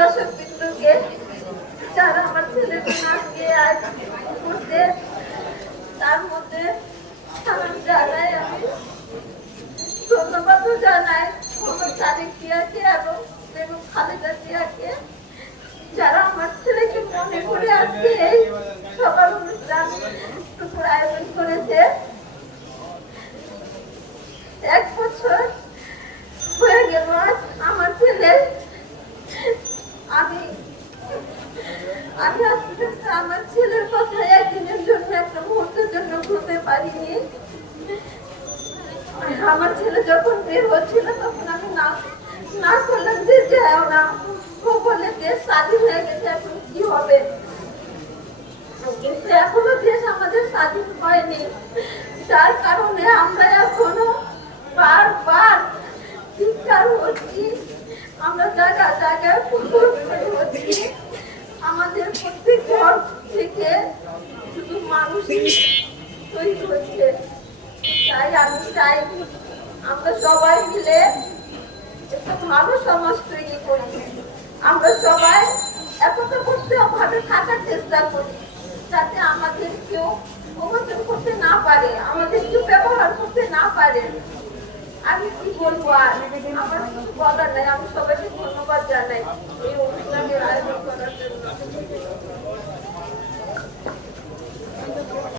দর্শক বিন্দুকে যারা আমার ছেলের জন্য আজকে আজ করছে তার মধ্যে সালাম জানাই, আমি ধন্যবাদও জানাই মোহাম্মদ সাদিক জিয়াকে এবং বেগম খালেদা জিয়াকে, যারা আমার ছেলেকে মনে করে আজকে এই সবার অনুষ্ঠান টুকুর আয়োজন করেছে। 1 বছর হয়ে গেল আজ আমার ছেলে। আমি আমার ছেলের কথা একদিনের জন্য, একটা মুহূর্তের জন্য ভুলতে পারিনি। আমার ছেলে যখন বের হচ্ছিল তখন আমি না করলাম যে যাও না, ও বলে দেশ স্বাধীন হয়ে গেছে, এখন কি হবে। কিন্তু এখনো দেশ আমাদের স্বাধীন হয়নি, যার কারণে আমরা এখনো বারবার চিৎকার হচ্ছি, আমরা জায়গায় জায়গায় হচ্ছি। আমাদের প্রত্যেক ঘর থেকে শুধু মানুষই তৈরি হচ্ছে। তাই আমি চাই আমরা সবাই মিলে একটা ভালো সমাজ তৈরি করি, আমরা সবাই একত্র ভাবে থাকার চেষ্টা করি, যাতে আমাদের কেউ অবচন করতে না পারে, আমাদের কেউ ব্যবহার করতে না পারে। আমি কি বলবো, আর আমার কিছু বলার নাই। আমি সবাইকে ধন্যবাদ জানাই এই অনুষ্ঠানের আয়োজন করার জন্য।